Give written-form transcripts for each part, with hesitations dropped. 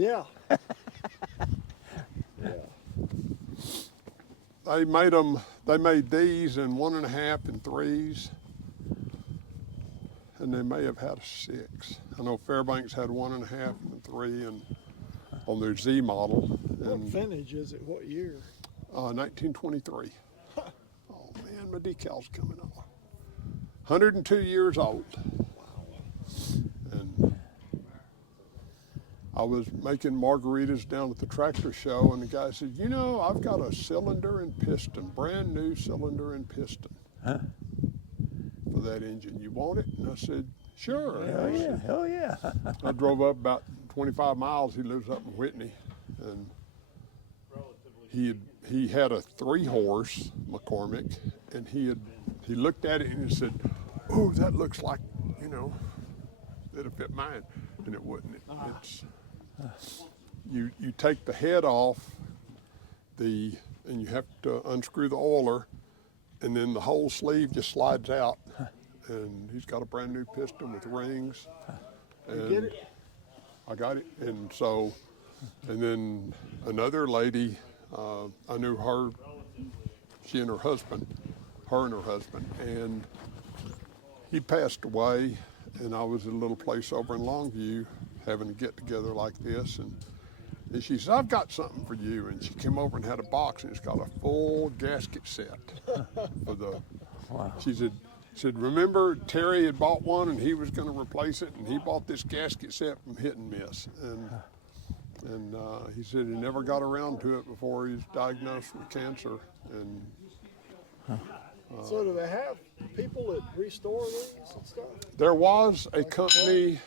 Yeah. Yeah. They made these in 1.5 and 3s, and they may have had a 6. I know Fairbanks had 1.5 and 3 and on their Z model. What And vintage is it? What year? 1923. Oh man, my decal's coming off. 102 years old. And I was making margaritas down at the tractor show, and the guy said, "You know, I've got a cylinder and piston, brand new cylinder and piston for that engine. You want it?" And I said, "Sure." Hell yeah, hell yeah. I drove up about 25 miles. He lives up in Whitney, and he had a 3-horse McCormick, and he looked at it and he said, "Oh, that looks like, you know, it'll fit mine," and it wouldn't. It's you take the head off and you have to unscrew the oiler, and then the whole sleeve just slides out, and he's got a brand new piston with rings. You get it? I got it. And so, and then another lady, I knew her, she and her husband, and he passed away, and I was at a little place over in Longview having a get together like this, and she said, "I've got something for you." And she came over and had a box, and it's got a full gasket set for the, Wow. she said, "Remember Terry had bought one and he was going to replace it, and he bought this gasket set from Hit and Miss." And he said he never got around to it before he was diagnosed with cancer. And So do they have people that restore these and stuff? there was a company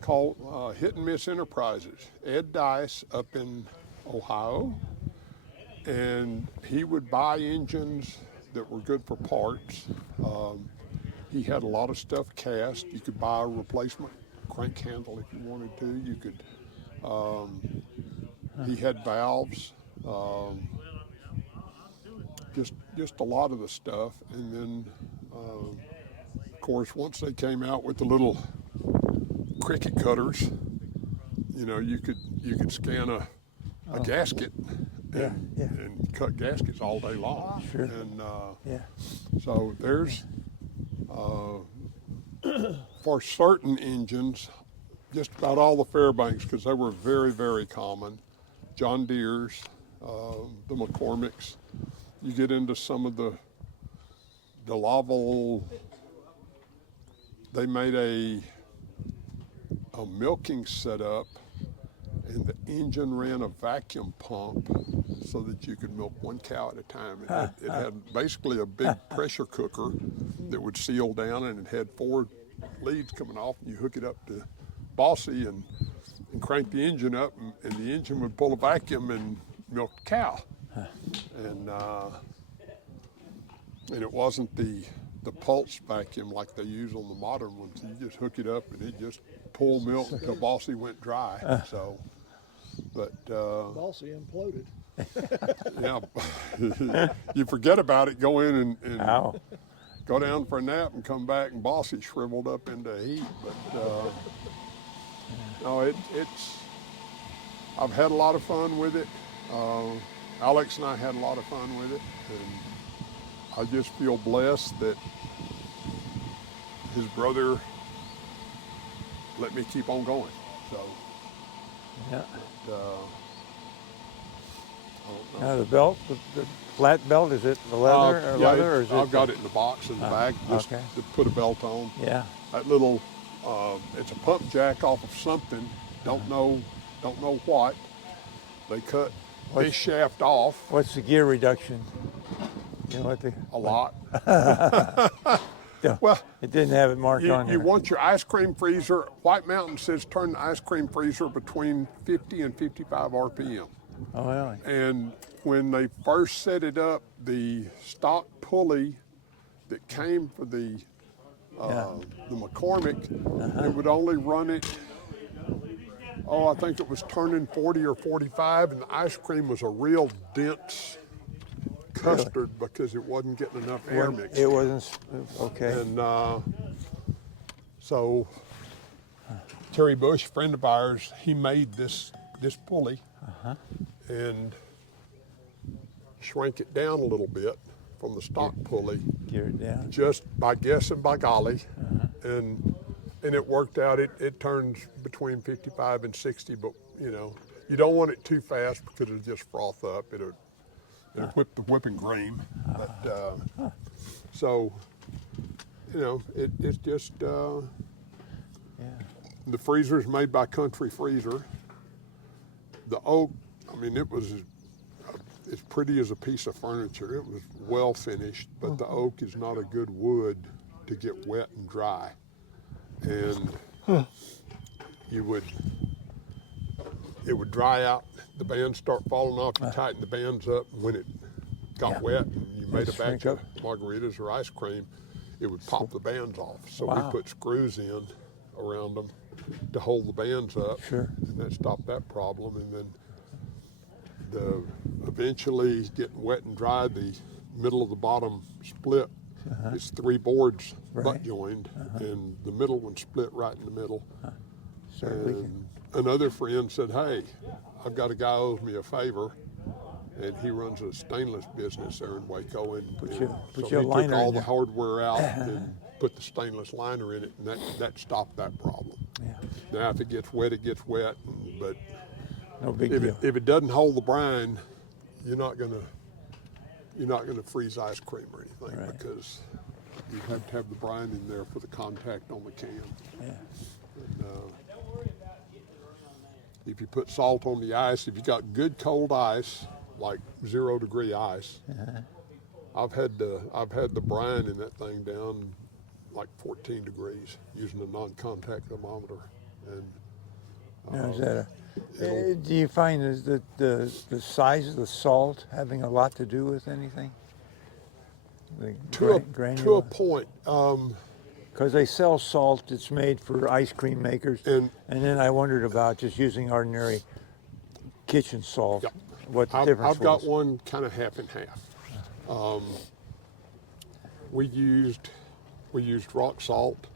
called Hit and Miss Enterprises, Ed Dice up in Ohio, and he would buy engines that were good for parts. He had a lot of stuff cast. You could buy a replacement crank handle if you wanted to. You could. He had valves. Just a lot of the stuff, and then of course once they came out with the little cricket cutters, you know, you could scan a gasket and cut gaskets all day long. Sure. And Yeah. so there's for certain engines, just about all the Fairbanks, because they were very, very common, John Deere's, the McCormicks. You get into some of the Laval, they made a milking setup, and the engine ran a vacuum pump so that you could milk one cow at a time. It had basically a big pressure cooker that would seal down, and it had 4 leads coming off, and you hook it up to Bossy and crank the engine up, and the engine would pull a vacuum and milk the cow. And it wasn't the pulse vacuum like they use on the modern ones. You just hook it up and it just pulled milk until Bossy went dry. So, but Bossy imploded. yeah, you forget about it, go in and Ow. go down for a nap and come back and Bossy shriveled up into heat. But no, it's. I've had a lot of fun with it. Alex and I had a lot of fun with it, and I just feel blessed that his brother let me keep on going. So, Yeah. I don't know. Now the belt, the flat belt, is it the leather or Yeah, leather, or is it? I've got it in the box in the bag, just okay. to put a belt on. Yeah. That little, it's a pump jack off of something. Don't know what. They cut this shaft off. What's the gear reduction? You know what the? A lot. Yeah. Well, It didn't have it marked on you there. want your ice cream freezer. White Mountain says turn the ice cream freezer between 50 and 55 RPM. Oh, really? And when they first set it up, the stock pulley that came for the McCormick, it would only run it, I think it was turning 40 or 45, and the ice cream was a real dense custard because it wasn't getting enough air mixed. It wasn't, okay. And so Terry Bush, a friend of ours, he made this pulley and shrank it down a little bit from the stock pulley, Gear it down. just by guess and by golly, and it worked out. It turns between 55 and 60, but you don't want it too fast because it'll just froth up. It'll whip the whipping cream. But so it's just Yeah. the freezer's made by Country Freezer. The oak, I mean, it was as pretty as a piece of furniture. It was well finished, but the oak is not a good wood to get wet and dry. And it would dry out, the bands start falling off, you tighten the bands up, and when it got wet and you made a batch of margaritas or ice cream, it would pop the bands off. So we put screws in around them to hold the bands up, and that stopped that problem. And then eventually getting wet and dry, the middle of the bottom split. It's 3 boards butt joined, and the middle one split right in the middle. And another friend said, "Hey, I've got a guy who owes me a favor, and he runs a stainless business there in Waco." And Put so your he took liner all in the there. hardware out and put the stainless liner in it, and that stopped that problem. Yeah. Now, if it gets wet, it gets wet, but No big if deal. it doesn't hold the brine, you're not gonna freeze ice cream or anything, because you have to have the brine in there for the contact on the can. Yeah. And, if you put salt on the ice, if you got good cold ice, like 0 degree ice, I've had the brine in that thing down like 14 degrees using a non-contact thermometer. And Now, is that do you find that the size of the salt having a lot to do with anything? The to a granular? point, Because they sell salt that's made for ice cream makers, and then I wondered about just using ordinary kitchen salt. Yep. What the difference I've got was. one kind of half and half. We used rock salt,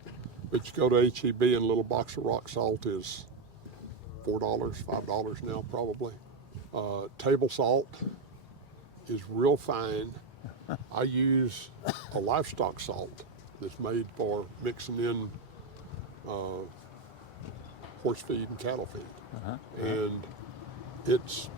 but you go to HEB and a little box of rock salt is $4, $5 now probably. Table salt is real fine. I use a livestock salt that's made for mixing in horse feed and cattle feed. And it's,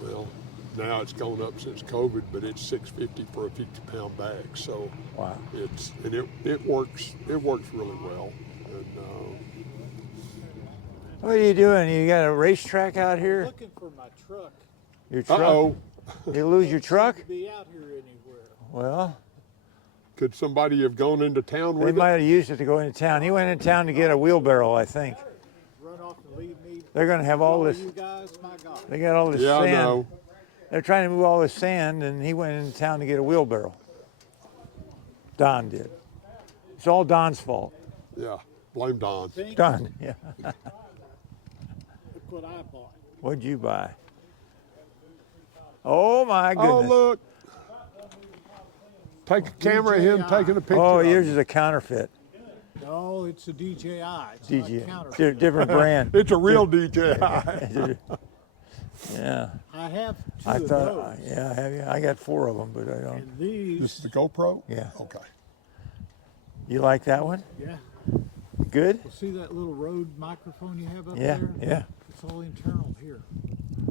well, now it's gone up since COVID, but it's $6.50 for a 50-pound bag. So Wow. it works really well. And What are you doing? You got a racetrack out here? Looking for my truck. Your truck? uh-oh, You lose your truck? To be out here anywhere. Well, could somebody have gone into town they with might it? have used it to go into town. He went into town to get a wheelbarrow, I think. Run off and leave me. They're going to have all this. You guys, my God. They got all this Yeah, I sand. know. They're trying to move all this sand, and he went into town to get a wheelbarrow. Don did. It's all Don's fault. Yeah, blame Don. Think, Don, yeah. look what I bought. What'd you buy? Oh my goodness. Oh, look. Take a camera of him taking a picture. Oh, of yours it. is a counterfeit. No, it's a DJI. It's DJI. not counterfeit. Different brand. It's a real DJI. Yeah. I have two I of thought, those. yeah, I have you. I got 4 of them, but I don't. And these, This is the GoPro? Yeah. Okay. You like that one? yeah. Good? Well, see that little Rode microphone you have up Yeah, there? yeah. It's all internal here.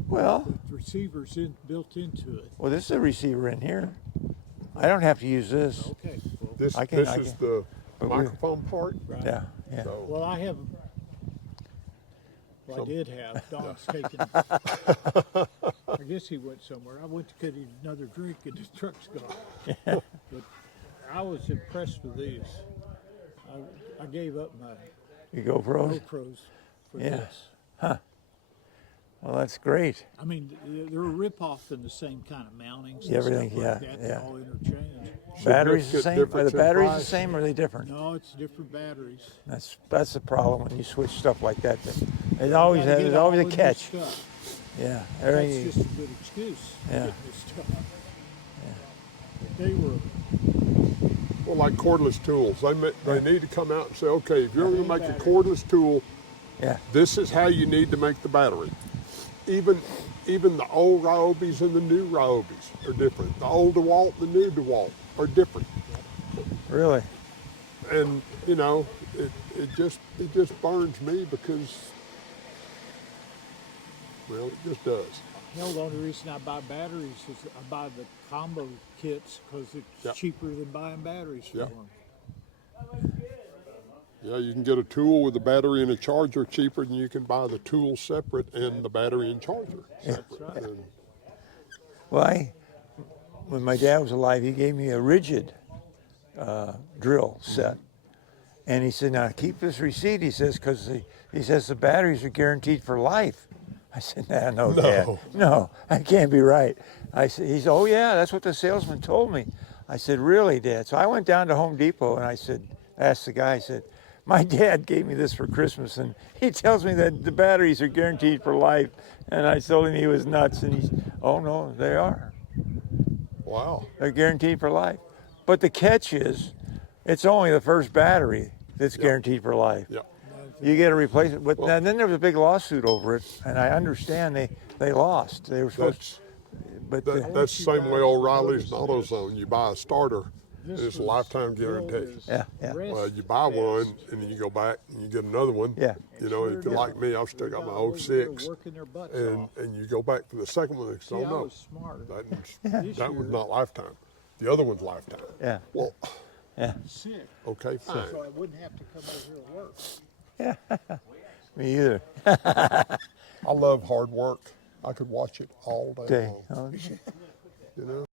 Well, The receiver's built into it. this is a receiver in here. I don't have to use this. Okay. Well, This I can- is the but we're- microphone part. right. Yeah, yeah. So Well, I have. Well, I Some- did have. Don's taken. I guess he went somewhere. I went to get him another drink, and his truck's gone. But I was impressed with these. I gave up my You GoPros? GoPros for Yeah. this. Well, that's great. I mean, they're a rip-off in the same kind of mountings. and Everything, stuff like yeah, that. They yeah. all interchange. Batteries the Significant same? Are the difference in batteries the price. same or are they different? No, it's different batteries. That's the problem when you switch stuff like that. There's always Gotta get there's all always a the new catch. stuff. Yeah. That's Everything. just a good excuse. Yeah. Getting this stuff. But they were. Well, like cordless tools, they need to come out and say, okay, if you're going to make a cordless tool, Yeah. this is how you need to make the battery. Even the old Ryobis and the new Ryobis are different. The old DeWalt and the new DeWalt are different. Really? And it just burns me because, well, it just does. You know, the only reason I buy batteries is I buy the combo kits because it's Yep. cheaper than buying batteries for Yep. them. Yeah, you can get a tool with a battery and a charger cheaper than you can buy the tool separate and the battery and charger separate. right. And, Well, when my dad was alive, he gave me a rigid drill set. And he said, now keep this receipt, he says, because he says the batteries are guaranteed for life. I said, no, Dad. No, that can't be right. He said, oh, yeah, that's what the salesman told me. I said, really, Dad? So I went down to Home Depot and I asked the guy, I said, my dad gave me this for Christmas and he tells me that the batteries are guaranteed for life. And I told him he was nuts and he's, oh, no, they are. wow. They're guaranteed for life. But the catch is, it's only the first battery that's guaranteed for life. Yeah. You get a replacement. But then there was a big lawsuit over it, and I understand they lost. They were supposed That's to, but that's the same way O'Reilly's and AutoZone. You buy a starter, and This it's a was lifetime billed guarantee. as Yeah, yeah. Well, you buy one, and then you go back and you get another one. Yeah. You know, if you're like me, I've still got my 06, working their butts and off. you go back for the second one and say, See, oh I no, was smart. that This one's year- not lifetime. The other one's lifetime. yeah, Well, yeah. Sick, okay, fine. so I wouldn't have to come over here and work. Me either. I love hard work. I could watch it all day Okay. long. Okay. You know,